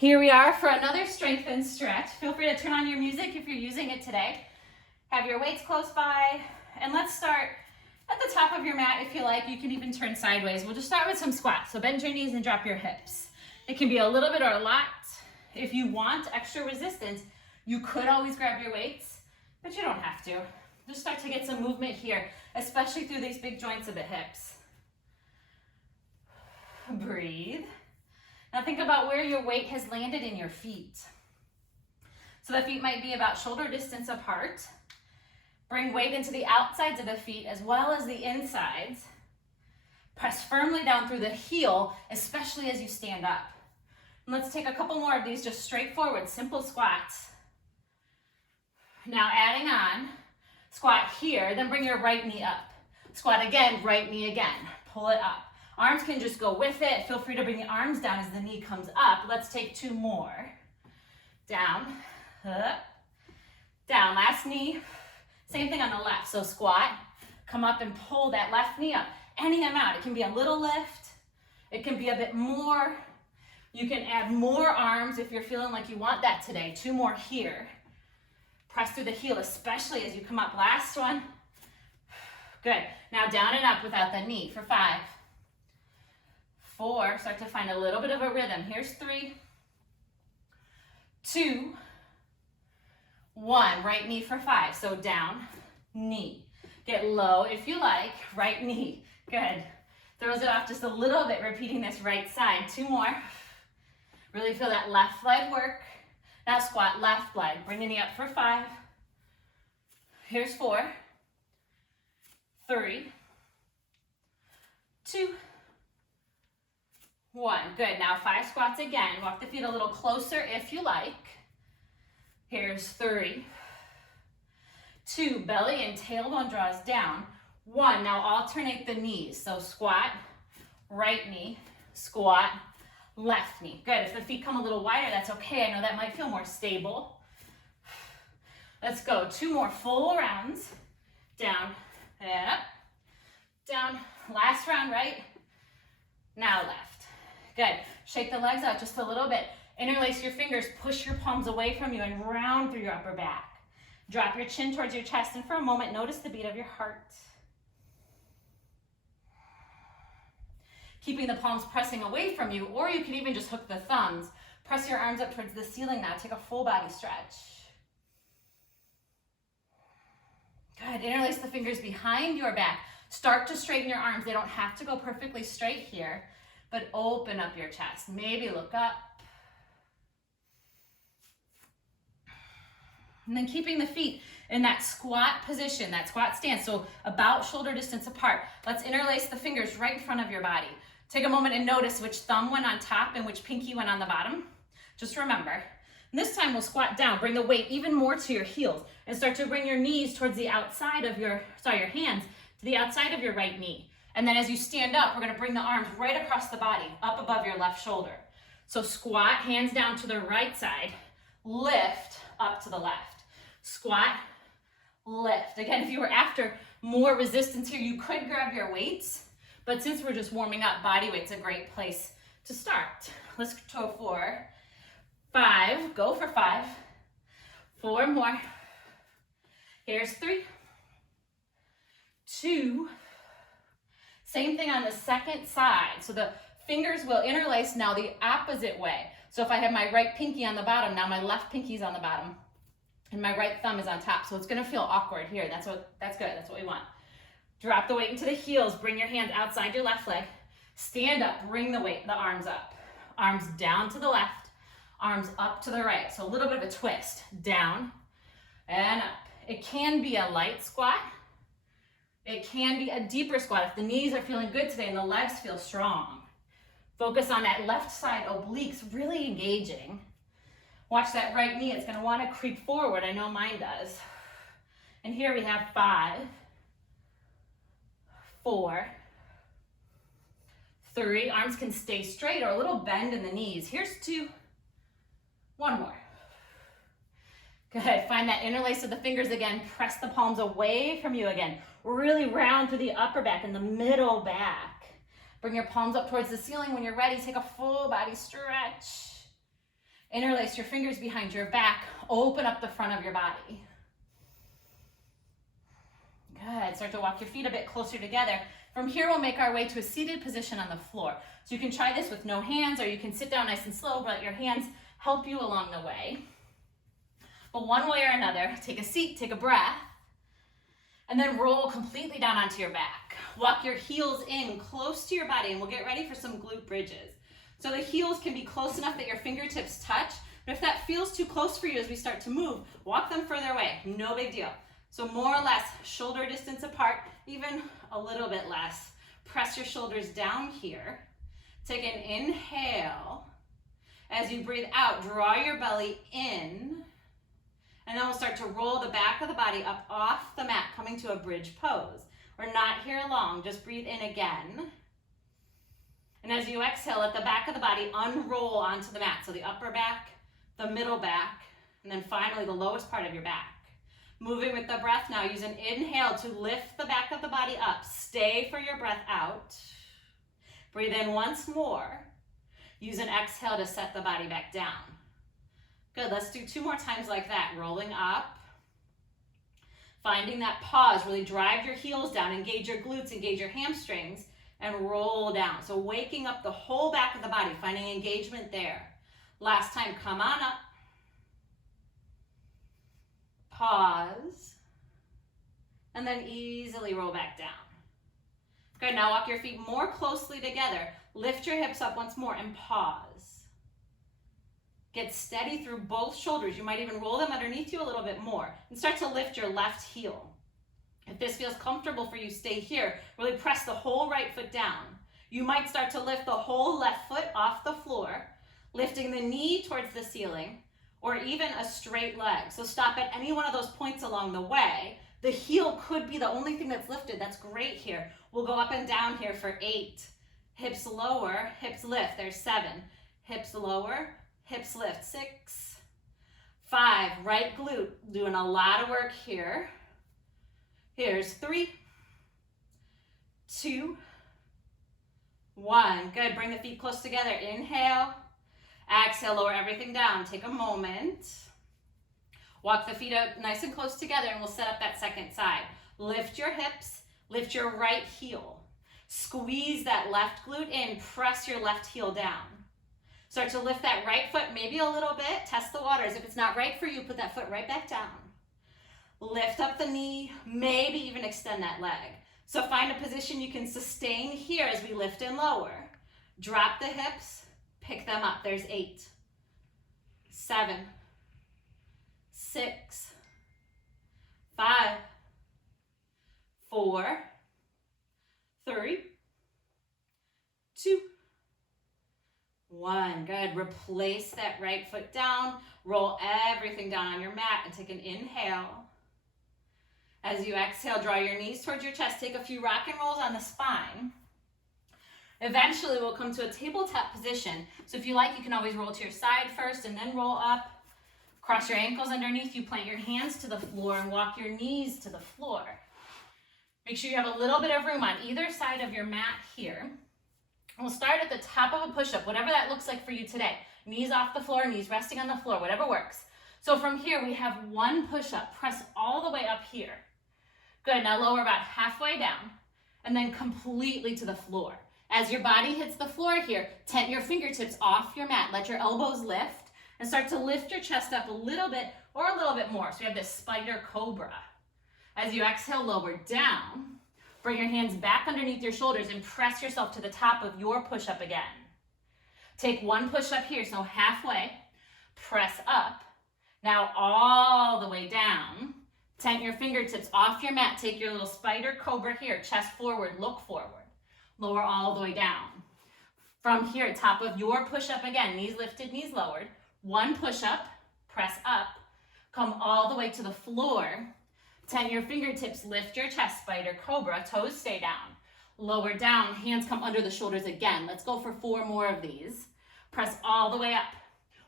Here we are for another strength and stretch. Feel free to turn on your music if you're using it today. Have your weights close by, and let's start at the top of your mat if you like. You can even turn sideways. We'll just start with some squats. So bend your knees and drop your hips. It can be a little bit or a lot. If you want extra resistance, you could always grab your weights, but you don't have to. Just start to get some movement here, especially through these big joints of the hips. Breathe. Now think about where your weight has landed in your feet. So the feet might be about shoulder distance apart. Bring weight into the outsides of the feet as well as the insides. Press firmly down through the heel, especially as you stand up. And let's take a couple more of these just straightforward, simple squats. Now adding on, squat here, then bring your right knee up. Squat again, right knee again. Pull it up. Arms can just go with it. Feel free to bring the arms down as the knee comes up. Let's take two more. Down, up, down. Last knee. Same thing on the left. So squat, come up and pull that left knee up. Any amount. It can be a little lift. It can be a bit more. You can add more arms if you're feeling like you want that today. Two more here. Press through the heel, especially as you come up. Last one. Good. Now down and up without the knee for 5. 4, start to find a little bit of a rhythm. Here's 3, 2, 1. Right knee for 5. So down, knee. Get low if you like, right knee. Good. Throws it off just a little bit, repeating this right side. 2 more. Really feel that left leg work. Now squat left leg. Bring the knee up for 5. Here's 4, 3, 2, 1. Good. Now 5 squats again. Walk the feet a little closer if you like. Here's 3, 2. Belly and tailbone draws down. 1. Now alternate the knees. So squat, right knee, squat, left knee. Good. If the feet come a little wider, that's okay. I know that might feel more stable. Let's go. 2 more full rounds. Down and up. Down. Last round, right? Now left. Good. Shake the legs out just a little bit. Interlace your fingers. Push your palms away from you and round through your upper back. Drop your chin towards your chest, and for a moment, notice the beat of your heart. Keeping the palms pressing away from you, or you can even just hook the thumbs. Press your arms up towards the ceiling now. Take a full body stretch. Good. Interlace the fingers behind your back. Start to straighten your arms. They don't have to go perfectly straight here, but open up your chest. Maybe look up. And then keeping the feet in that squat position, that squat stance, so about shoulder distance apart. Let's interlace the fingers right in front of your body. Take a moment and notice which thumb went on top and which pinky went on the bottom. Just remember. And this time we'll squat down. Bring the weight even more to your heels and start to bring your knees towards the outside of your hands to the outside of your right knee. And then as you stand up, we're going to bring the arms right across the body, up above your left shoulder. So squat, hands down to the right side, lift up to the left. Squat, lift. Again, if you were after more resistance here, you could grab your weights, but since we're just warming up, body weight's a great place to start. Let's go for 5, go for 5, 4 more. Here's 3, 2, same thing on the second side. So the fingers will interlace now the opposite way. So if I have my right pinky on the bottom, now my left pinky's on the bottom and my right thumb is on top. So it's gonna feel awkward here. That's good, that's what we want. Drop the weight into the heels, bring your hands outside your left leg. Stand up, bring the weight, the arms up. Arms down to the left, arms up to the right. So a little bit of a twist, down and up. It can be a light squat. It can be a deeper squat if the knees are feeling good today and the legs feel strong. Focus on that left side obliques, really engaging. Watch that right knee, it's gonna wanna creep forward. I know mine does. And here we have 5, 4, 3. Arms can stay straight or a little bend in the knees. Here's 2, 1 more. Good, find that interlace of the fingers again. Press the palms away from you again. Really round through the upper back and the middle back. Bring your palms up towards the ceiling. When you're ready, take a full body stretch. Interlace your fingers behind your back. Open up the front of your body. Good. Start to walk your feet a bit closer together. From here, we'll make our way to a seated position on the floor. So you can try this with no hands, or you can sit down nice and slow, but let your hands help you along the way. But one way or another, take a seat, take a breath, and then roll completely down onto your back. Walk your heels in close to your body, and we'll get ready for some glute bridges. So the heels can be close enough that your fingertips touch, but if that feels too close for you as we start to move, walk them further away, no big deal. So more or less shoulder distance apart, even a little bit less. Press your shoulders down here. Take an inhale. As you breathe out, draw your belly in, and then we'll start to roll the back of the body up off the mat, coming to a bridge pose. We're not here long, just breathe in again. And as you exhale, let the back of the body unroll onto the mat. So the upper back, the middle back, and then finally the lowest part of your back. Moving with the breath now, use an inhale to lift the back of the body up. Stay for your breath out. Breathe in once more. Use an exhale to set the body back down. Good, let's do 2 more times like that. Rolling up. Finding that pause, really drive your heels down, engage your glutes, engage your hamstrings, and roll down. So waking up the whole back of the body, finding engagement there. Last time, come on up. Pause. And then easily roll back down. Good, now walk your feet more closely together. Lift your hips up once more and pause. Get steady through both shoulders. You might even roll them underneath you a little bit more. And start to lift your left heel. If this feels comfortable for you, stay here. Really press the whole right foot down. You might start to lift the whole left foot off the floor, lifting the knee towards the ceiling, or even a straight leg. So stop at any one of those points along the way. The heel could be the only thing that's lifted. That's great here. We'll go up and down here for 8. Hips lower, hips lift. There's 7. Hips lower, hips lift. 6. 5. Right glute. Doing a lot of work here. Here's 3, 2, 1. Good. Bring the feet close together. Inhale. Exhale. Lower everything down. Take a moment. Walk the feet up nice and close together, and we'll set up that second side. Lift your hips. Lift your right heel. Squeeze that left glute in. Press your left heel down. Start to lift that right foot maybe a little bit. Test the waters. If it's not right for you, put that foot right back down. Lift up the knee, maybe even extend that leg. So find a position you can sustain here as we lift and lower. Drop the hips, pick them up. There's 8, 7, 6, 5, 4, 3, 2, 1. Good. Replace that right foot down. Roll everything down on your mat and take an inhale. As you exhale, draw your knees towards your chest. Take a few rock and rolls on the spine. Eventually, we'll come to a tabletop position. So if you like, you can always roll to your side first and then roll up. Cross your ankles underneath you. Plant your hands to the floor and walk your knees to the floor. Make sure you have a little bit of room on either side of your mat here. We'll start at the top of a push-up, whatever that looks like for you today. Knees off the floor, knees resting on the floor, whatever works. So from here, we have 1 push-up. Press all the way up here. Good, now lower about halfway down and then completely to the floor. As your body hits the floor here, tent your fingertips off your mat. Let your elbows lift and start to lift your chest up a little bit or a little bit more. So we have this spider cobra. As you exhale, lower down. Bring your hands back underneath your shoulders and press yourself to the top of your push-up again. Take 1 push-up here, so halfway. Press up. Now all the way down. Tent your fingertips off your mat. Take your little spider cobra here. Chest forward, look forward. Lower all the way down. From here, top of your push-up again. Knees lifted, knees lowered. 1 push-up. Press up. Come all the way to the floor. Tent your fingertips. Lift your chest, spider cobra. Toes stay down. Lower down. Hands come under the shoulders again. Let's go for 4 more of these. Press all the way up.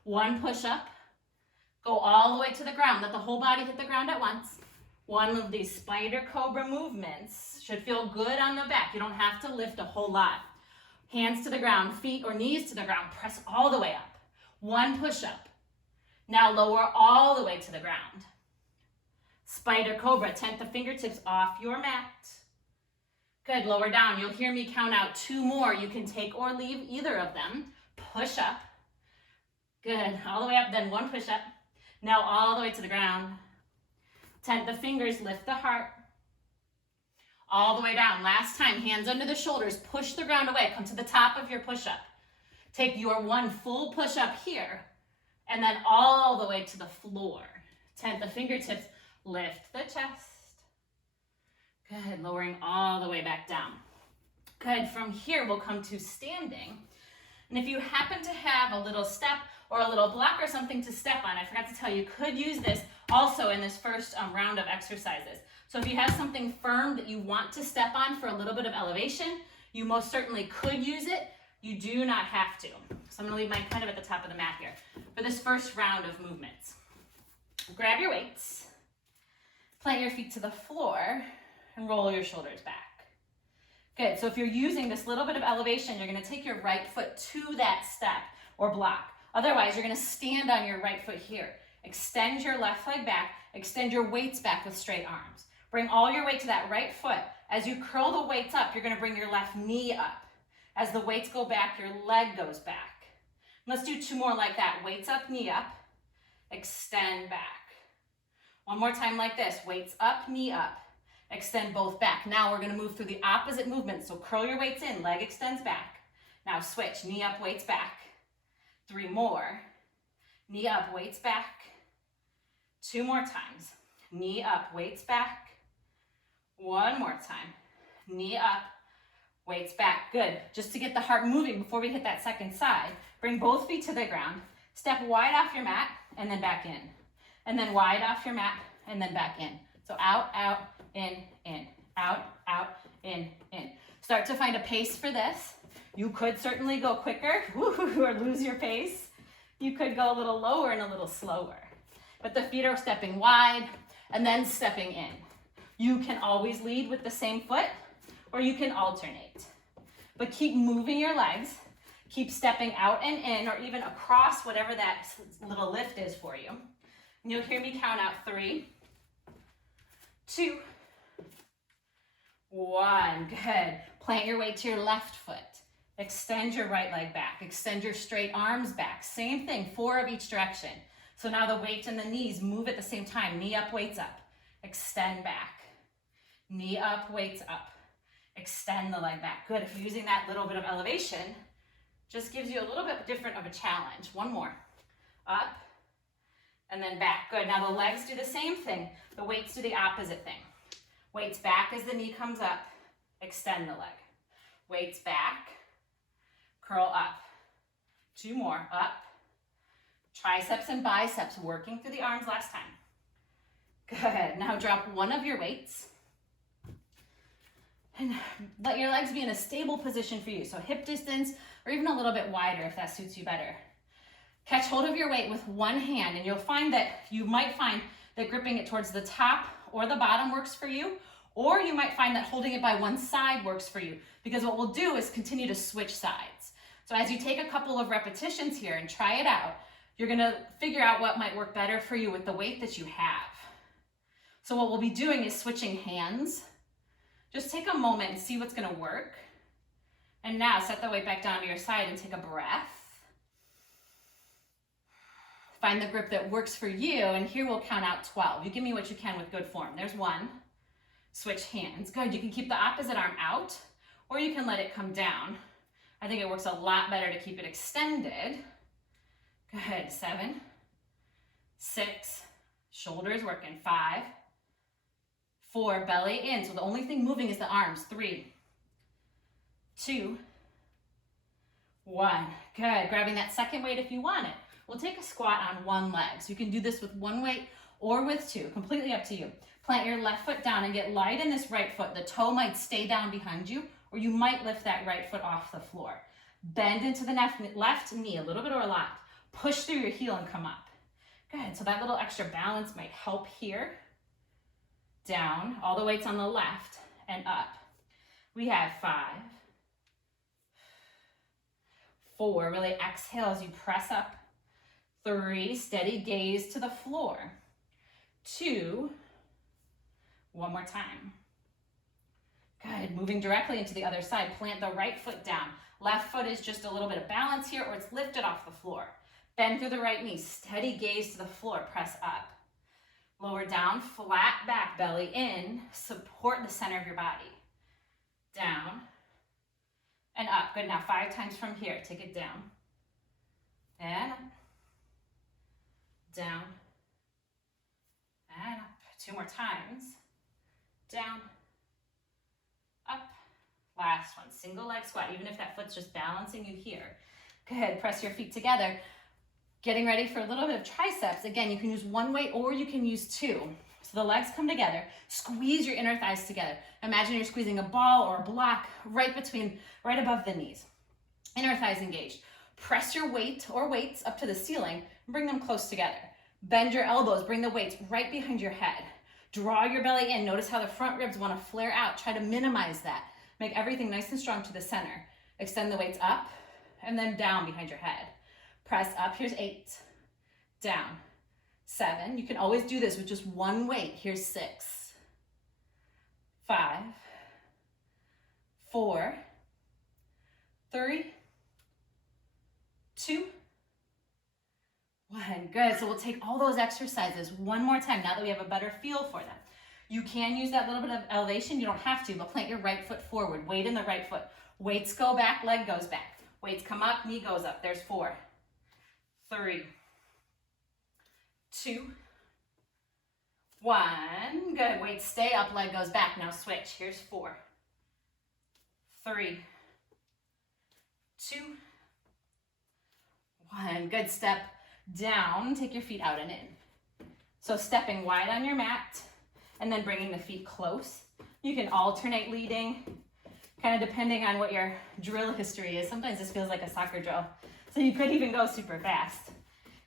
1 push-up. Go all the way to the ground. Let the whole body hit the ground at once. 1 of these spider cobra movements should feel good on the back. You don't have to lift a whole lot. Hands to the ground, feet or knees to the ground. Press all the way up. 1 push-up. Now lower all the way to the ground. Spider Cobra, tent the fingertips off your mat. Good, lower down. You'll hear me count out 2 more. You can take or leave either of them. Push up. Good, all the way up, then 1 push up. Now all the way to the ground. Tent the fingers, lift the heart. All the way down. Last time, hands under the shoulders, push the ground away. Come to the top of your push-up. Take your 1 full push-up here, and then all the way to the floor. Tent the fingertips, lift the chest. Good, lowering all the way back down. Good, from here we'll come to standing. And if you happen to have a little step or a little block or something to step on, I forgot to tell you, could use this also in this first round of exercises. So if you have something firm that you want to step on for a little bit of elevation, you most certainly could use it. You do not have to. So I'm gonna leave mine kind of at the top of the mat here for this first round of movements. Grab your weights, plant your feet to the floor, and roll your shoulders back. Good, so if you're using this little bit of elevation, you're gonna take your right foot to that step or block. Otherwise, you're gonna stand on your right foot here. Extend your left leg back, extend your weights back with straight arms. Bring all your weight to that right foot. As you curl the weights up, you're gonna bring your left knee up. As the weights go back, your leg goes back. Let's do 2 more like that. Weights up, knee up, extend back. 1 more time like this, weights up, knee up, extend both back. Now we're gonna move through the opposite movement. So curl your weights in, leg extends back. Now switch, knee up, weights back. 3 more, knee up, weights back. 2 more times, knee up, weights back. 1 more time, knee up, weights back. Good, just to get the heart moving before we hit that second side, bring both feet to the ground, step wide off your mat, and then back in. And then wide off your mat, and then back in. So out, out, in, out, out, in. Start to find a pace for this. You could certainly go quicker or lose your pace. You could go a little lower and a little slower. But the feet are stepping wide and then stepping in. You can always lead with the same foot or you can alternate. But keep moving your legs. Keep stepping out and in or even across whatever that little lift is for you. And you'll hear me count out 3, 2, 1. Good. Plant your weight to your left foot. Extend your right leg back. Extend your straight arms back. Same thing, 4 of each direction. So now the weight and the knees move at the same time. Knee up, weights up. Extend back. Knee up, weights up. Extend the leg back. Good. If you're using that little bit of elevation, just gives you a little bit different of a challenge. 1 more. Up and then back. Good. Now the legs do the same thing. The weights do the opposite thing. Weights back as the knee comes up. Extend the leg. Weights back. Curl up. 2 more. Up. Triceps and biceps working through the arms last time. Good. Now drop 1 of your weights. And let your legs be in a stable position for you. So hip distance or even a little bit wider if that suits you better. Catch hold of your weight with 1 hand and you might find that gripping it towards the top or the bottom works for you, or you might find that holding it by one side works for you, because what we'll do is continue to switch sides. So as you take a couple of repetitions here and try it out, you're gonna figure out what might work better for you with the weight that you have. So what we'll be doing is switching hands. Just take a moment and see what's gonna work. And now set the weight back down to your side and take a breath. Find the grip that works for you, and here we'll count out 12. You give me what you can with good form. There's 1. Switch hands. Good. You can keep the opposite arm out, or you can let it come down. I think it works a lot better to keep it extended. Good. 7, 6, shoulders working. 5, 4, belly in. So the only thing moving is the arms. 3, 2, 1. Good. Grabbing that second weight if you want it. We'll take a squat on 1 leg. So you can do this with 1 weight or with 2, completely up to you. Plant your left foot down and get light in this right foot. The toe might stay down behind you, or you might lift that right foot off the floor. Bend into the left knee, a little bit or a lot. Push through your heel and come up. Good, so that little extra balance might help here. Down, all the weights on the left and up. We have 5, 4, really exhale as you press up. 3, steady gaze to the floor. 2, one more time. Good, moving directly into the other side. Plant the right foot down. Left foot is just a little bit of balance here, or it's lifted off the floor. Bend through the right knee, steady gaze to the floor, press up. Lower down, flat back, belly in, support the center of your body. Down and up. Good, now 5 times from here. Take it down and up. Down and up. 2 more times. Down, up. Last one, single leg squat, even if that foot's just balancing you here. Good, press your feet together. Getting ready for a little bit of triceps. Again, you can use one weight or you can use 2. So the legs come together, squeeze your inner thighs together. Imagine you're squeezing a ball or a block right above the knees. Inner thighs engaged. Press your weight or weights up to the ceiling and bring them close together. Bend your elbows, bring the weights right behind your head. Draw your belly in. Notice how the front ribs want to flare out. Try to minimize that. Make everything nice and strong to the center. Extend the weights up and then down behind your head. Press up, here's 8, down, 7. You can always do this with just one weight. Here's 6, 5, 4, 3, 2, 1. Good, so we'll take all those exercises one more time now that we have a better feel for them. You can use that little bit of elevation, you don't have to, but plant your right foot forward, weight in the right foot. Weights go back, leg goes back. Weights come up, knee goes up. There's 4, 3, 2, 1. Good. Weights stay up, leg goes back. Now switch. Here's 4, 3, 2, 1. Good. Step down. Take your feet out and in. So stepping wide on your mat and then bringing the feet close. You can alternate leading, kind of depending on what your drill history is. Sometimes this feels like a soccer drill. So you could even go super fast.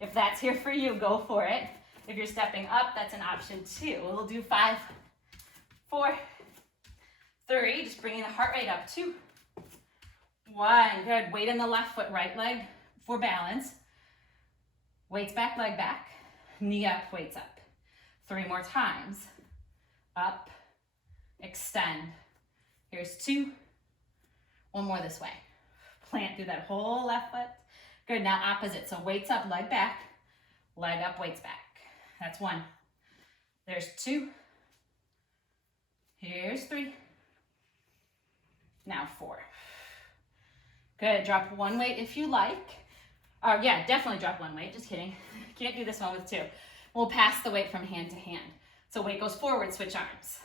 If that's here for you, go for it. If you're stepping up, that's an option too. We'll do 5, 4, 3. Just bringing the heart rate up. 2, 1. Good. Weight in the left foot, right leg for balance. Weights back, leg back. Knee up, weights up. 3 more times. Up, extend. Here's 2. 1 more this way. Plant through that whole left foot. Good, now opposite. So weights up, leg back, leg up, weights back. That's 1. There's 2. Here's 3. Now 4. Good, drop 1 weight if you like. Yeah, definitely drop 1 weight, just kidding. Can't do this one with 2. We'll pass the weight from hand to hand. So weight goes forward, switch arms.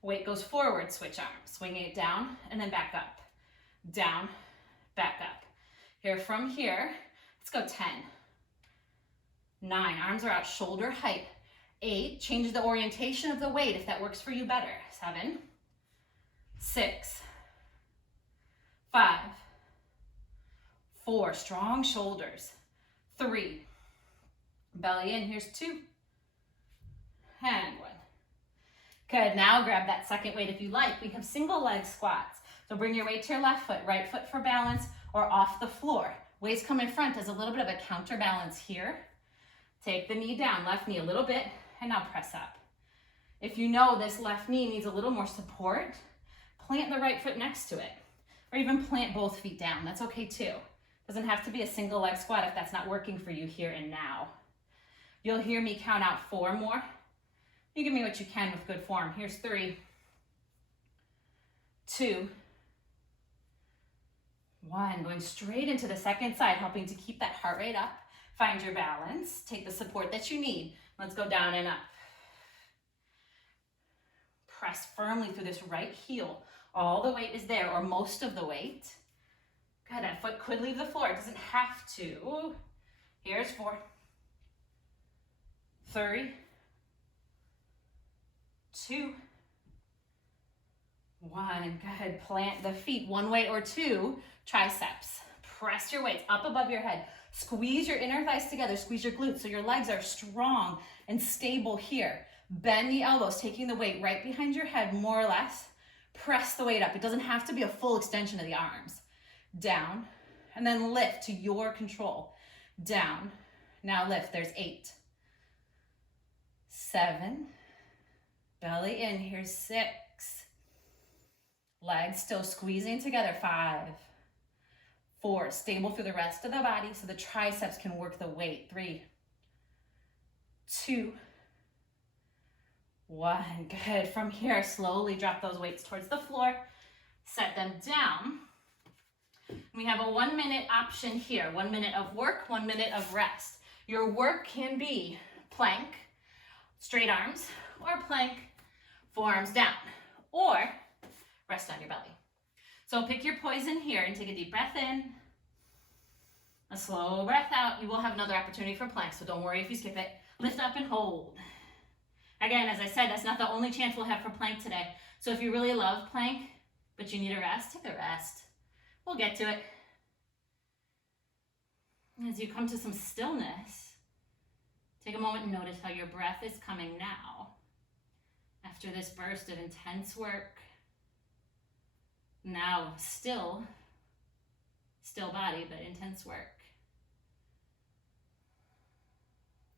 Weight goes forward, switch arms. Swinging it down and then back up. Down, back up. Here from here, let's go 10, 9, arms are out, shoulder height. 8, change the orientation of the weight if that works for you better. 7, 6, 5, 4, strong shoulders. 3, belly in, here's 2, and 1. Good, now grab that second weight if you like. We have single leg squats. So bring your weight to your left foot, right foot for balance, or off the floor. Weights come in front as a little bit of a counterbalance here. Take the knee down, left knee a little bit, and now press up. If you know this left knee needs a little more support, plant the right foot next to it, or even plant both feet down. That's okay too. Doesn't have to be a single leg squat if that's not working for you here and now. You'll hear me count out 4 more. You give me what you can with good form. Here's 3, 2, 1. Going straight into the second side, helping to keep that heart rate up. Find your balance. Take the support that you need. Let's go down and up. Press firmly through this right heel. All the weight is there, or most of the weight. Good, that foot could leave the floor. It doesn't have to. Here's 4, 3, 2, 1. Good. Plant the feet, 1 weight or 2. Triceps. Press your weights up above your head. Squeeze your inner thighs together. Squeeze your glutes so your legs are strong and stable here. Bend the elbows, taking the weight right behind your head, more or less. Press the weight up. It doesn't have to be a full extension of the arms. Down, and then lift to your control. Down. Now lift. There's 8, 7, belly in. Here's 6. Legs still squeezing together. 5, 4. Stable through the rest of the body so the triceps can work the weight. 3, 2, 1. Good. From here, slowly drop those weights towards the floor. Set them down. We have a 1 minute option here. 1 minute of work, 1 minute of rest. Your work can be plank, straight arms, or plank, forearms down, or rest on your belly. So pick your poison here and take a deep breath in, a slow breath out. You will have another opportunity for plank, so don't worry if you skip it. Lift up and hold. Again, as I said, that's not the only chance we'll have for plank today. So if you really love plank, but you need a rest, take a rest. We'll get to it. As you come to some stillness, take a moment and notice how your breath is coming now. After this burst of intense work, now still body, but intense work.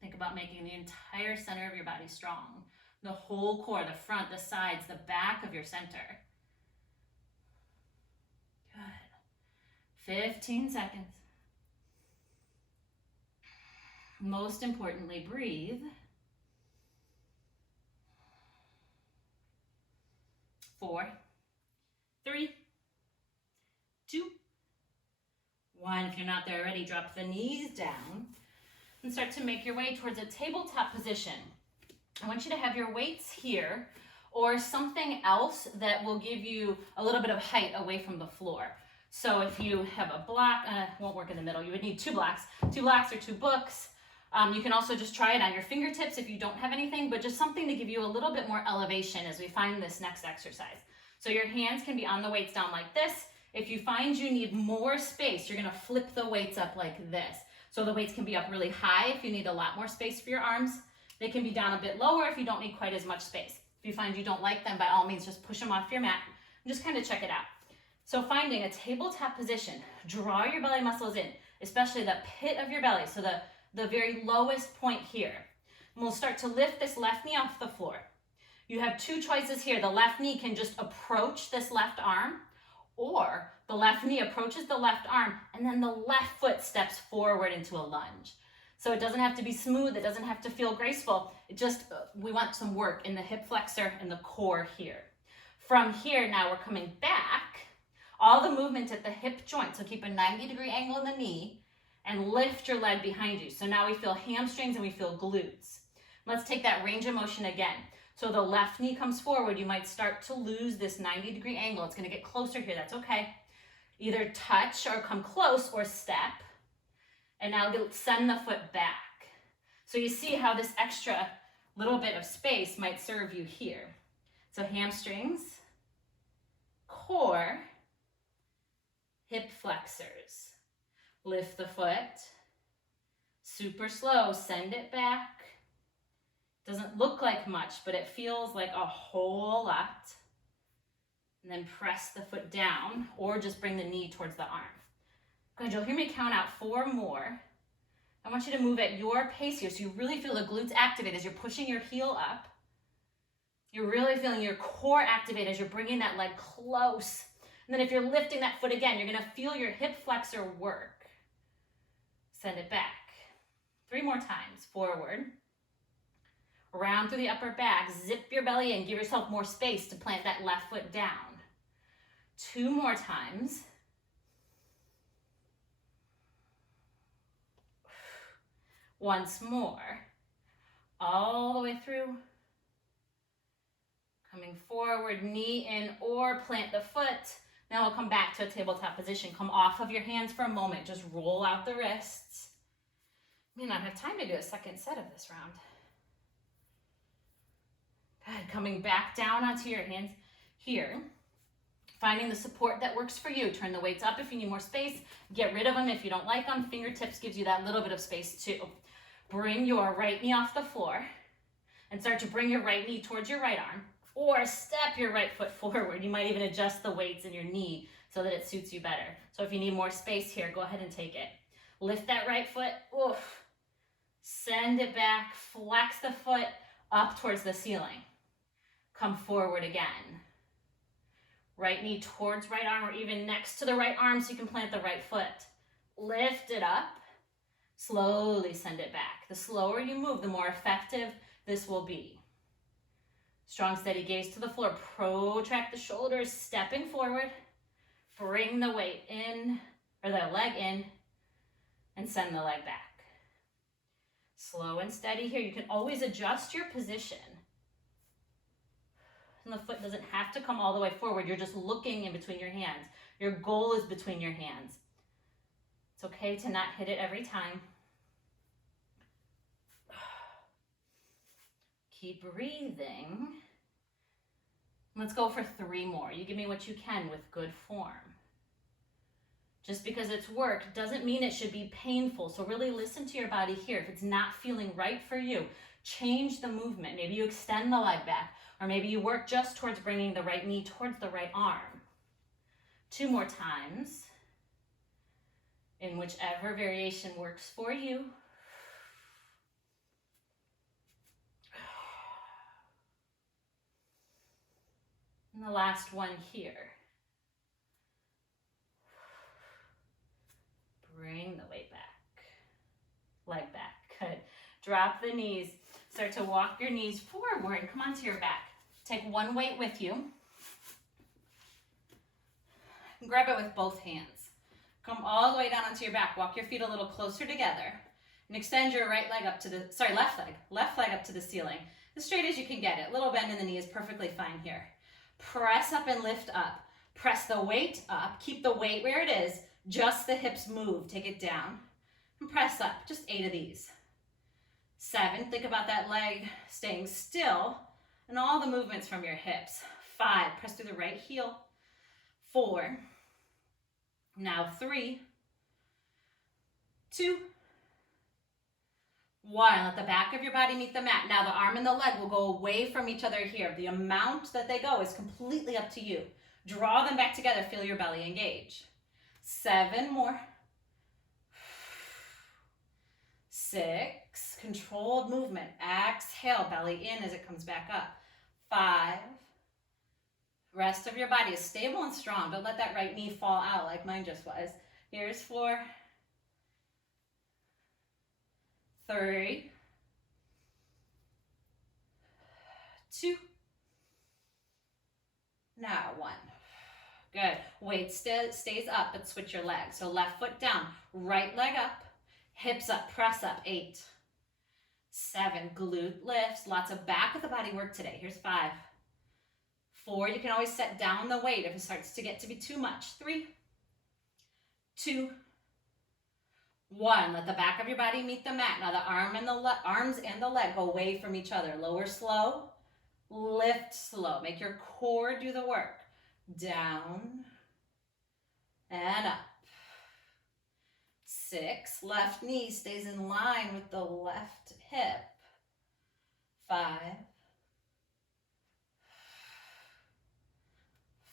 Think about making the entire center of your body strong. The whole core, the front, the sides, the back of your center. Good. 15 seconds. Most importantly, breathe. 4, 3, 2, 1. If you're not there already, drop the knees down and start to make your way towards a tabletop position. I want you to have your weights here or something else that will give you a little bit of height away from the floor. So if you have a block, won't work in the middle, you would need 2 blocks. 2 blocks or 2 books. You can also just try it on your fingertips if you don't have anything, but just something to give you a little bit more elevation as we find this next exercise. So your hands can be on the weights down like this. If you find you need more space, you're gonna flip the weights up like this. So the weights can be up really high if you need a lot more space for your arms. They can be down a bit lower if you don't need quite as much space. If you find you don't like them, by all means, just push them off your mat and just kind of check it out. So finding a tabletop position, draw your belly muscles in, especially the pit of your belly, so the very lowest point here. And we'll start to lift this left knee off the floor. You have 2 choices here. The left knee can just approach this left arm, or the left knee approaches the left arm, and then the left foot steps forward into a lunge. So it doesn't have to be smooth, it doesn't have to feel graceful. It just, we want some work in the hip flexor and the core here. From here, now we're coming back. All the movement at the hip joint, so keep a 90-degree angle in the knee and lift your leg behind you. So now we feel hamstrings and we feel glutes. Let's take that range of motion again. So the left knee comes forward. You might start to lose this 90-degree angle. It's gonna get closer here, that's okay. Either touch or come close or step. And now send the foot back. So you see how this extra little bit of space might serve you here. So hamstrings, core, hip flexors. Lift the foot, super slow, send it back. Doesn't look like much, but it feels like a whole lot. And then press the foot down, or just bring the knee towards the arm. Good, you'll hear me count out 4 more. I want you to move at your pace here, so you really feel the glutes activate as you're pushing your heel up. You're really feeling your core activate as you're bringing that leg close. And then if you're lifting that foot again, you're gonna feel your hip flexor work. Send it back. 3 more times, forward. Round through the upper back, zip your belly in, give yourself more space to plant that left foot down. 2 more times. Once more, all the way through. Coming forward, knee in or plant the foot. Now we'll come back to a tabletop position. Come off of your hands for a moment. Just roll out the wrists. May not have time to do a second set of this round. Good. Coming back down onto your hands here. Finding the support that works for you. Turn the weights up if you need more space. Get rid of them if you don't like them. Fingertips gives you that little bit of space too. Bring your right knee off the floor and start to bring your right knee towards your right arm, or step your right foot forward. You might even adjust the weights in your knee so that it suits you better. So if you need more space here, go ahead and take it. Lift that right foot. Oof. Send it back, flex the foot up towards the ceiling. Come forward again. Right knee towards right arm or even next to the right arm so you can plant the right foot. Lift it up. Slowly send it back. The slower you move, the more effective this will be. Strong, steady gaze to the floor. Protract the shoulders, stepping forward. Bring the weight in, or the leg in, and send the leg back. Slow and steady here. You can always adjust your position. And the foot doesn't have to come all the way forward. You're just looking in between your hands. Your goal is between your hands. It's okay to not hit it every time. Keep breathing. Let's go for 3 more. You give me what you can with good form. Just because it's work doesn't mean it should be painful. So really listen to your body here. If it's not feeling right for you, change the movement. Maybe you extend the leg back, or maybe you work just towards bringing the right knee towards the right arm. 2 more times. In whichever variation works for you. And the last one here. Bring the weight back. Leg back. Good. Drop the knees. Start to walk your knees forward. Come onto your back. Take one weight with you. And grab it with both hands. Come all the way down onto your back. Walk your feet a little closer together. And extend your right leg up to the, left leg up to the ceiling. As straight as you can get it. Little bend in the knee is perfectly fine here. Press up and lift up. Press the weight up. Keep the weight where it is. Just the hips move. Take it down. And press up. Just 8 of these. 7. Think about that leg staying still. And all the movements from your hips. 5. Press through the right heel. 4. Now 3. 2. 1. Let the back of your body meet the mat. Now the arm and the leg will go away from each other here. The amount that they go is completely up to you. Draw them back together. Feel your belly engage. 7 more. 6. Controlled movement. Exhale, belly in as it comes back up. 5. Rest of your body is stable and strong. Don't let that right knee fall out like mine just was. Here's 4. 3. 2. Now 1. Good. Weight stays up, but switch your legs. So left foot down, right leg up, hips up, press up. 8. 7. Glute lifts. Lots of back of the body work today. Here's 5. 4. You can always set down the weight if it starts to get to be too much. 3. 2. 1. Let the back of your body meet the mat. Now the arms and the leg go away from each other. Lower slow, lift slow. Make your core do the work. Down and up. 6. Left knee stays in line with the left hip. 5.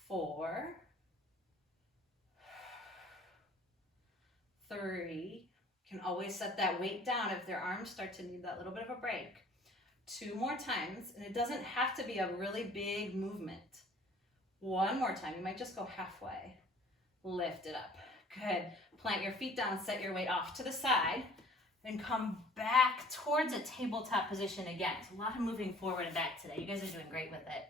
4. 3. You can always set that weight down if their arms start to need that little bit of a break. 2 more times, and it doesn't have to be a really big movement. 1 more time. You might just go halfway. Lift it up. Good. Plant your feet down, set your weight off to the side, and come back towards a tabletop position again. So a lot of moving forward and back today. You guys are doing great with it.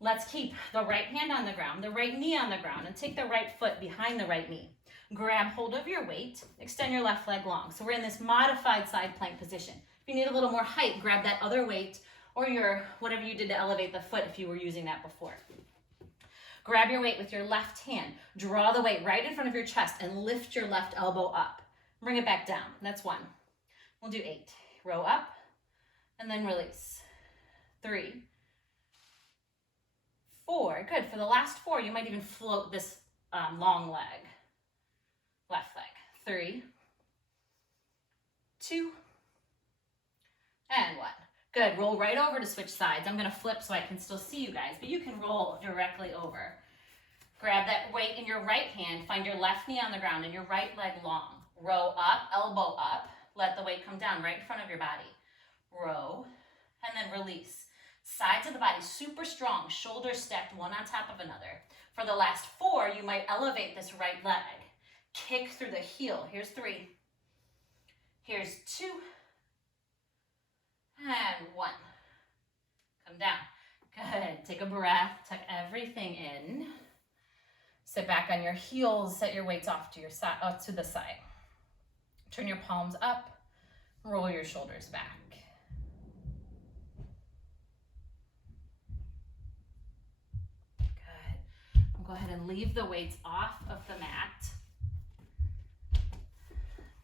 Let's keep the right hand on the ground, the right knee on the ground, and take the right foot behind the right knee. Grab hold of your weight, extend your left leg long. So we're in this modified side plank position. If you need a little more height, grab that other weight or your whatever you did to elevate the foot if you were using that before. Grab your weight with your left hand. Draw the weight right in front of your chest and lift your left elbow up. Bring it back down. That's 1. We'll do 8. Row up and then release. 3. 4. Good. For the last 4, you might even float this long leg. Left leg. 3. 2. And 1. Good. Roll right over to switch sides. I'm going to flip so I can still see you guys, but you can roll directly over. Grab that weight in your right hand. Find your left knee on the ground and your right leg long. Row up, elbow up. Let the weight come down right in front of your body. Row, and then release. Sides of the body super strong, shoulders stacked one on top of another. For the last 4, you might elevate this right leg. Kick through the heel. Here's 3. Here's 2. And 1. Come down. Good. Take a breath. Tuck everything in. Sit back on your heels. Set your weights off to your side, to the side. Turn your palms up. Roll your shoulders back. Good. Go ahead and leave the weights off of the mat.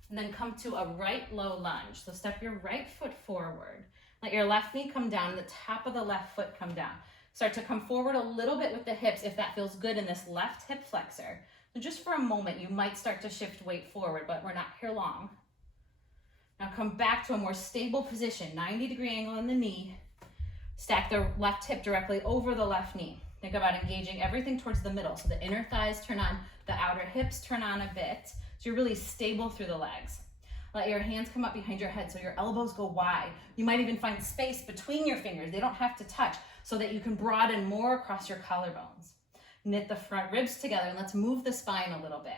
And then come to a right low lunge. So step your right foot forward. Let your left knee come down, the top of the left foot come down. Start to come forward a little bit with the hips if that feels good in this left hip flexor. So just for a moment, you might start to shift weight forward, but we're not here long. Now come back to a more stable position, 90-degree angle in the knee. Stack the left hip directly over the left knee. Think about engaging everything towards the middle. So the inner thighs turn on, the outer hips turn on a bit. So you're really stable through the legs. Let your hands come up behind your head so your elbows go wide. You might even find space between your fingers. They don't have to touch so that you can broaden more across your collarbones. Knit the front ribs together and let's move the spine a little bit.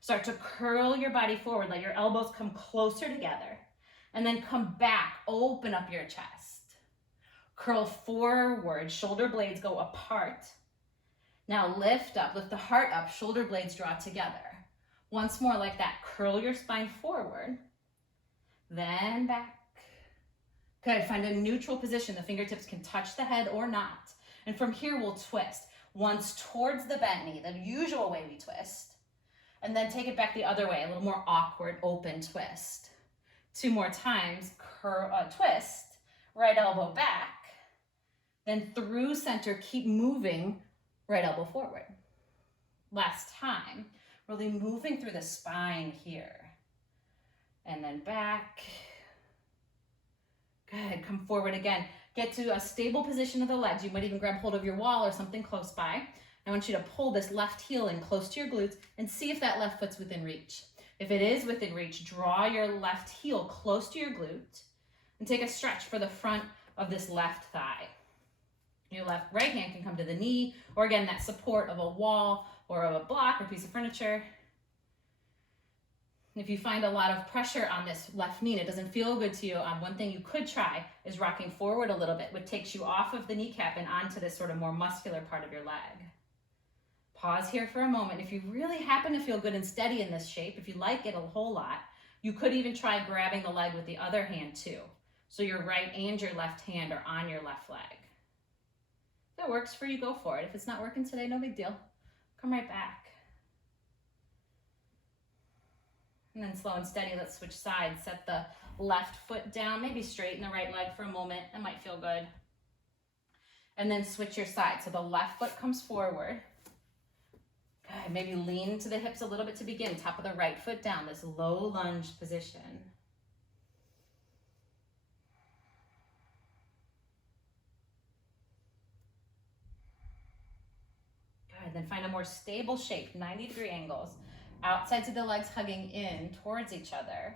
Start to curl your body forward. Let your elbows come closer together and then come back. Open up your chest. Curl forward. Shoulder blades go apart. Now lift up. Lift the heart up. Shoulder blades draw together. Once more like that, curl your spine forward, then back. Good, find a neutral position. The fingertips can touch the head or not. And from here, we'll twist. Once towards the bent knee, the usual way we twist. And then take it back the other way, a little more awkward, open twist. 2 more times, twist, right elbow back. Then through center, keep moving, right elbow forward. Last time. Really moving through the spine here. And then back. Good, come forward again. Get to a stable position of the legs. You might even grab hold of your wall or something close by. I want you to pull this left heel in close to your glutes and see if that left foot's within reach. If it is within reach, draw your left heel close to your glute and take a stretch for the front of this left thigh. Your right hand can come to the knee, or again, that support of a wall or of a block or piece of furniture. If you find a lot of pressure on this left knee and it doesn't feel good to you, one thing you could try is rocking forward a little bit, which takes you off of the kneecap and onto this sort of more muscular part of your leg. Pause here for a moment. If you really happen to feel good and steady in this shape, if you like it a whole lot, you could even try grabbing the leg with the other hand too. So your right and your left hand are on your left leg. If that works for you, go for it. If it's not working today, no big deal. Come right back. And then slow and steady, let's switch sides. Set the left foot down, maybe straighten the right leg for a moment. That might feel good. And then switch your side. So the left foot comes forward. Good, maybe lean to the hips a little bit to begin. Top of the right foot down, this low lunge position. Good, then find a more stable shape, 90-degree angles. Outsides of the legs hugging in towards each other.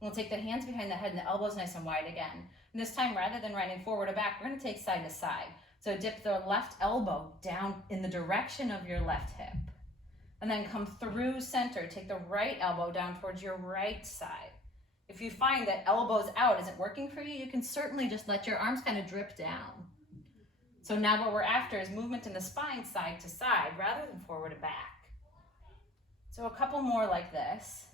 We'll take the hands behind the head and the elbows nice and wide again. And this time, rather than running forward or back, we're going to take side to side. So dip the left elbow down in the direction of your left hip. And then come through center. Take the right elbow down towards your right side. If you find that elbows out isn't working for you, you can certainly just let your arms kind of drip down. So now what we're after is movement in the spine side to side rather than forward and back. So a couple more like this.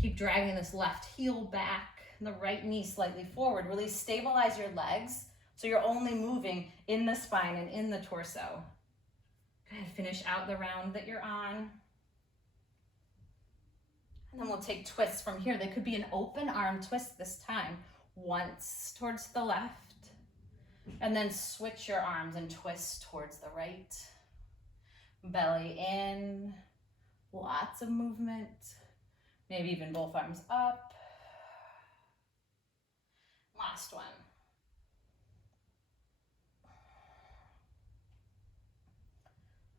Keep dragging this left heel back and the right knee slightly forward. Really stabilize your legs so you're only moving in the spine and in the torso. Good, finish out the round that you're on. And then we'll take twists from here. They could be an open arm twist this time. Once towards the left. And then switch your arms and twist towards the right. Belly in. Lots of movement. Maybe even both arms up. Last one.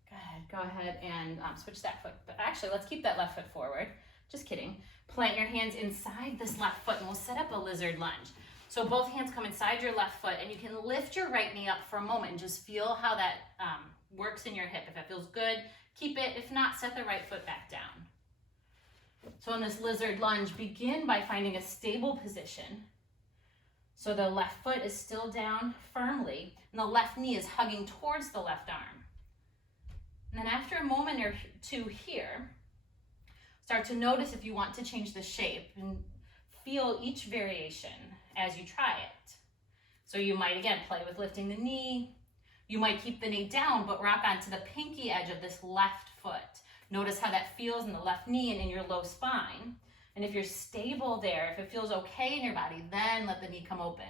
Good. Go ahead and switch that foot. But actually, let's keep that left foot forward. Just kidding. Plant your hands inside this left foot and we'll set up a lizard lunge. So both hands come inside your left foot and you can lift your right knee up for a moment and just feel how that works in your hip. If it feels good, keep it. If not, set the right foot back down. So in this lizard lunge, begin by finding a stable position. So the left foot is still down firmly and the left knee is hugging towards the left arm. And then after a moment or two here, start to notice if you want to change the shape and feel each variation as you try it. So you might, again, play with lifting the knee. You might keep the knee down, but rock onto the pinky edge of this left foot. Notice how that feels in the left knee and in your low spine. And if you're stable there, if it feels okay in your body, then let the knee come open.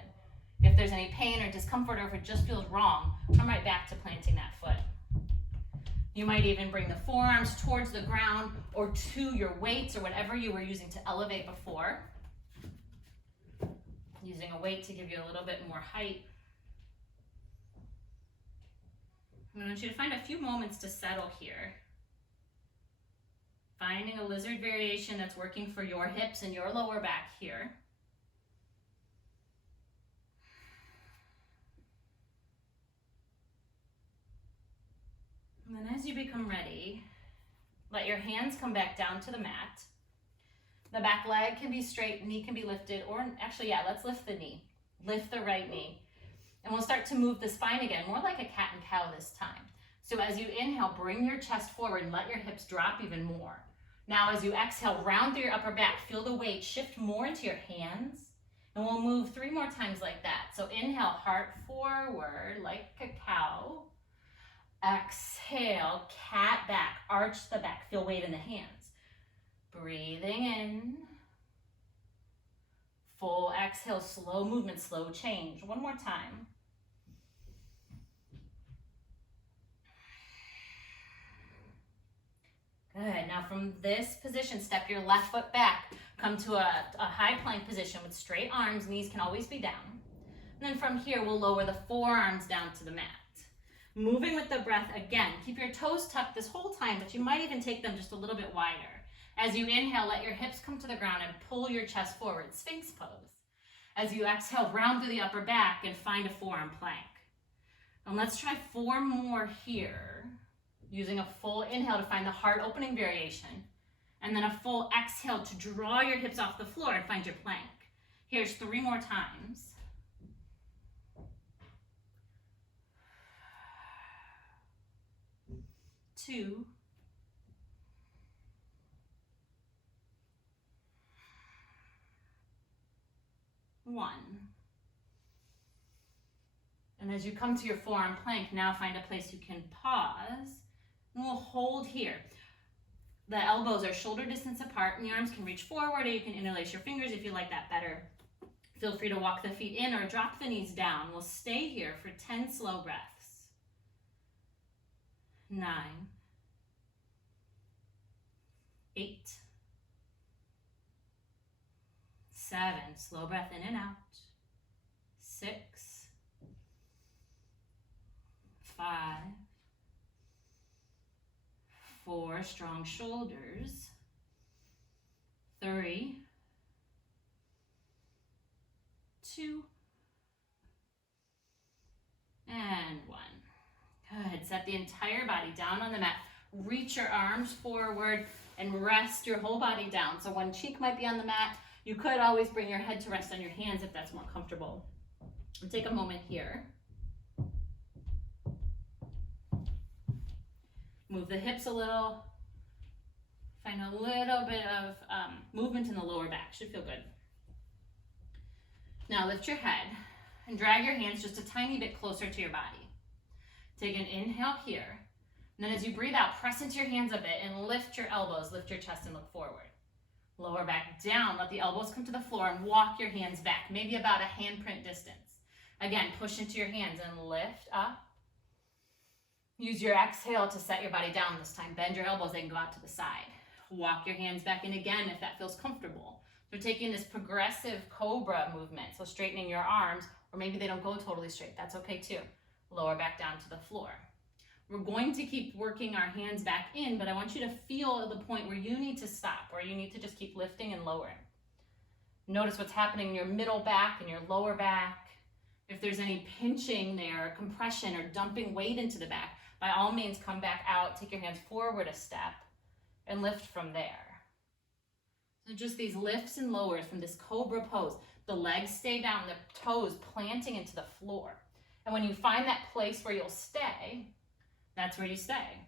If there's any pain or discomfort, or if it just feels wrong, come right back to planting that foot. You might even bring the forearms towards the ground or to your weights or whatever you were using to elevate before. Using a weight to give you a little bit more height. I want you to find a few moments to settle here. Finding a lizard variation that's working for your hips and your lower back here. And then as you become ready, let your hands come back down to the mat. The back leg can be straight, knee can be lifted, or actually, yeah, let's lift the knee. Lift the right knee. And we'll start to move the spine again, more like a cat and cow this time. So as you inhale, bring your chest forward and let your hips drop even more. Now as you exhale, round through your upper back, feel the weight shift more into your hands. And we'll move 3 more times like that. So inhale, heart forward like a cow. Exhale, cat back, arch the back, feel weight in the hands. Breathing in. Full exhale, slow movement, slow change. One more time. Good. Now from this position, step your left foot back. Come to a high plank position with straight arms. Knees can always be down. And then from here, we'll lower the forearms down to the mat. Moving with the breath again. Keep your toes tucked this whole time, but you might even take them just a little bit wider. As you inhale, let your hips come to the ground and pull your chest forward, Sphinx pose. As you exhale, round through the upper back and find a forearm plank. And let's try 4 more here, using a full inhale to find the heart opening variation, and then a full exhale to draw your hips off the floor and find your plank. Here's 3 more times. Two. 1. And as you come to your forearm plank, now find a place you can pause. And we'll hold here. The elbows are shoulder distance apart and the arms can reach forward, or you can interlace your fingers if you like that better. Feel free to walk the feet in or drop the knees down. We'll stay here for 10 slow breaths. 9. 8. 7, slow breath in and out. 6, 5, 4, strong shoulders. 3, 2, and 1. Good. Set the entire body down on the mat. Reach your arms forward and rest your whole body down. So one cheek might be on the mat. You could always bring your head to rest on your hands if that's more comfortable. And take a moment here. Move the hips a little. Find a little bit of movement in the lower back. Should feel good. Now lift your head and drag your hands just a tiny bit closer to your body. Take an inhale here. And then as you breathe out, press into your hands a bit and lift your elbows, lift your chest and look forward. Lower back down, let the elbows come to the floor and walk your hands back, maybe about a handprint distance. Again, push into your hands and lift up. Use your exhale to set your body down this time. Bend your elbows, they can go out to the side. Walk your hands back in again if that feels comfortable. So taking this progressive Cobra movement, so straightening your arms, or maybe they don't go totally straight, that's okay too. Lower back down to the floor. We're going to keep working our hands back in, but I want you to feel the point where you need to stop, where you need to just keep lifting and lowering. Notice what's happening in your middle back and your lower back. If there's any pinching there, compression, or dumping weight into the back, by all means, come back out, take your hands forward a step, and lift from there. So just these lifts and lowers from this Cobra pose. The legs stay down, the toes planting into the floor. And when you find that place where you'll stay, that's where you stay.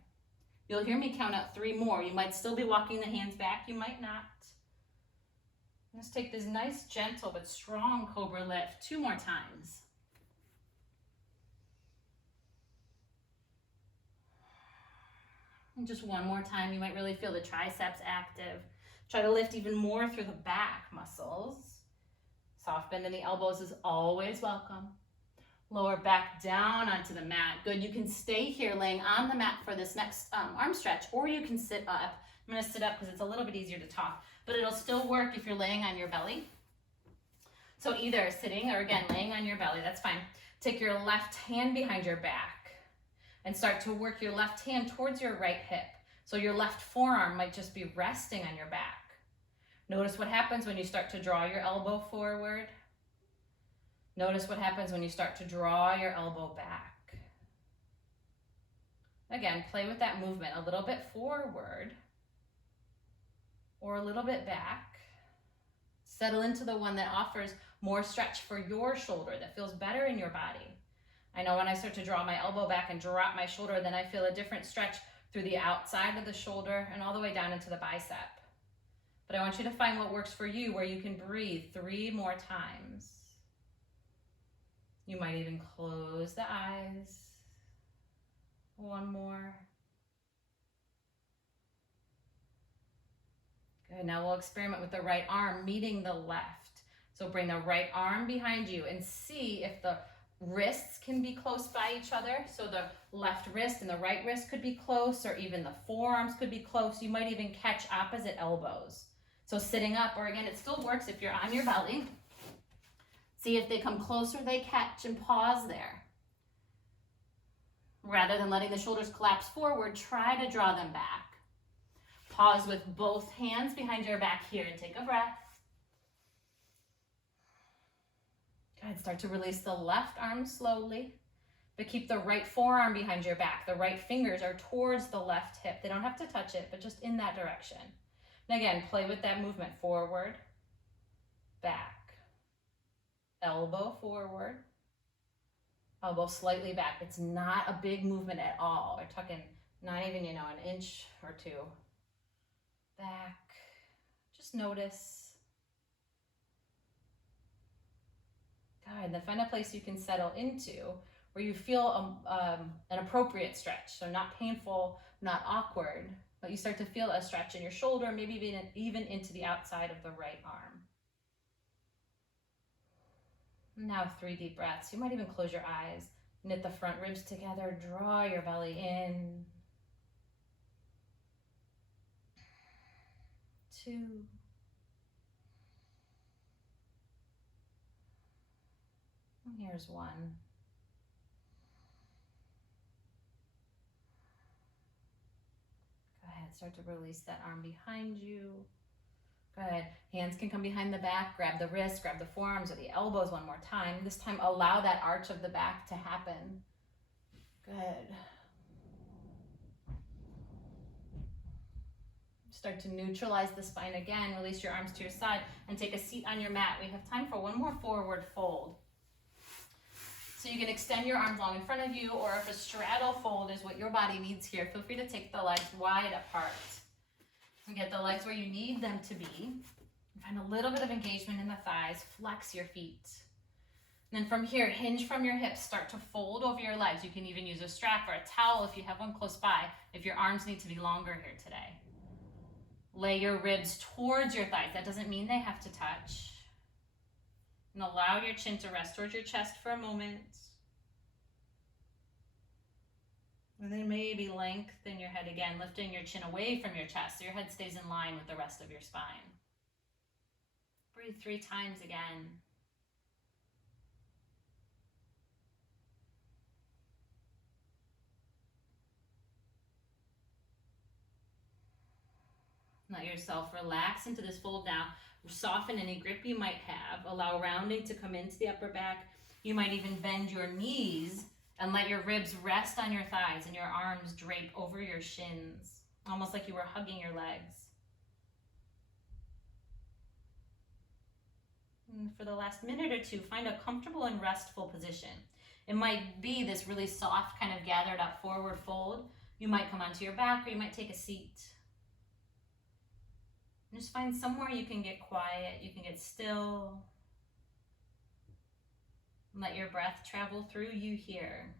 You'll hear me count out 3 more. You might still be walking the hands back, you might not. Let's take this nice, gentle, but strong Cobra lift 2 more times. And just 1 more time, you might really feel the triceps active. Try to lift even more through the back muscles. Soft bend in the elbows is always welcome. Lower back down onto the mat. Good, you can stay here laying on the mat for this next arm stretch, or you can sit up. I'm gonna sit up because it's a little bit easier to talk, but it'll still work if you're laying on your belly. So either sitting or again, laying on your belly, that's fine. Take your left hand behind your back and start to work your left hand towards your right hip. So your left forearm might just be resting on your back. Notice what happens when you start to draw your elbow forward. Notice what happens when you start to draw your elbow back. Again, play with that movement, a little bit forward or a little bit back. Settle into the one that offers more stretch for your shoulder, that feels better in your body. I know when I start to draw my elbow back and drop my shoulder, then I feel a different stretch through the outside of the shoulder and all the way down into the bicep. But I want you to find what works for you, where you can breathe 3 more times. You might even close the eyes. 1 more. Good, now we'll experiment with the right arm meeting the left. So bring the right arm behind you and see if the wrists can be close by each other. So the left wrist and the right wrist could be close, or even the forearms could be close. You might even catch opposite elbows. So sitting up, or again, it still works if you're on your belly. See if they come closer, they catch, and pause there. Rather than letting the shoulders collapse forward, try to draw them back. Pause with both hands behind your back here and take a breath. Good, start to release the left arm slowly, but keep the right forearm behind your back. The right fingers are towards the left hip. They don't have to touch it, but just in that direction. And again, play with that movement, forward, back. Elbow forward, elbow slightly back. It's not a big movement at all. We're talking not even, an inch or 2. Back, just notice. Good, then find a place you can settle into where you feel an appropriate stretch. So not painful, not awkward, but you start to feel a stretch in your shoulder, maybe even into the outside of the right arm. Now 3 deep breaths. You might even close your eyes. Knit the front ribs together. Draw your belly in. 2. And here's 1. Go ahead. Start to release that arm behind you. Good. Hands can come behind the back. Grab the wrists, grab the forearms or the elbows 1 more time. This time, allow that arch of the back to happen. Good. Start to neutralize the spine again. Release your arms to your side and take a seat on your mat. We have time for 1 more forward fold. So you can extend your arms long in front of you, or if a straddle fold is what your body needs here, feel free to take the legs wide apart. And get the legs where you need them to be. Find a little bit of engagement in the thighs. Flex your feet. And then from here, hinge from your hips. Start to fold over your legs. You can even use a strap or a towel if you have one close by, if your arms need to be longer here today. Lay your ribs towards your thighs. That doesn't mean they have to touch. And allow your chin to rest towards your chest for a moment. And then maybe lengthen your head again, lifting your chin away from your chest so your head stays in line with the rest of your spine. Breathe 3 times again. let yourself relax into this fold now. Soften any grip you might have. Allow rounding to come into the upper back. You might even bend your knees and let your ribs rest on your thighs and your arms drape over your shins, almost like you were hugging your legs. And for the last minute or two, find a comfortable and restful position. It might be this really soft kind of gathered up forward fold. You might come onto your back or you might take a seat. And just find somewhere you can get quiet, you can get still. Let your breath travel through you here.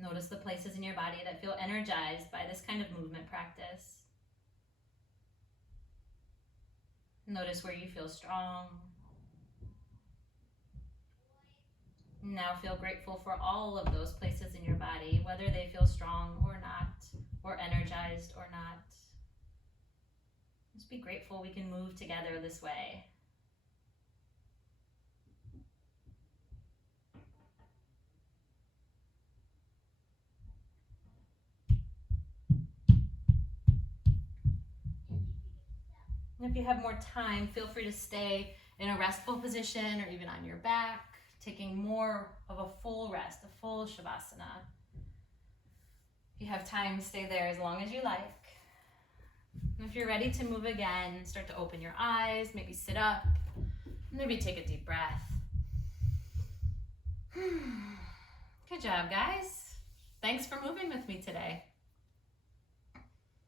Notice the places in your body that feel energized by this kind of movement practice. Notice where you feel strong. Now feel grateful for all of those places in your body, whether they feel strong or not, or energized or not. Just be grateful we can move together this way. And if you have more time, feel free to stay in a restful position or even on your back, taking more of a full rest, a full Shavasana. If you have time, stay there as long as you like. And if you're ready to move again, start to open your eyes, maybe sit up, maybe take a deep breath. Good job, guys. Thanks for moving with me today.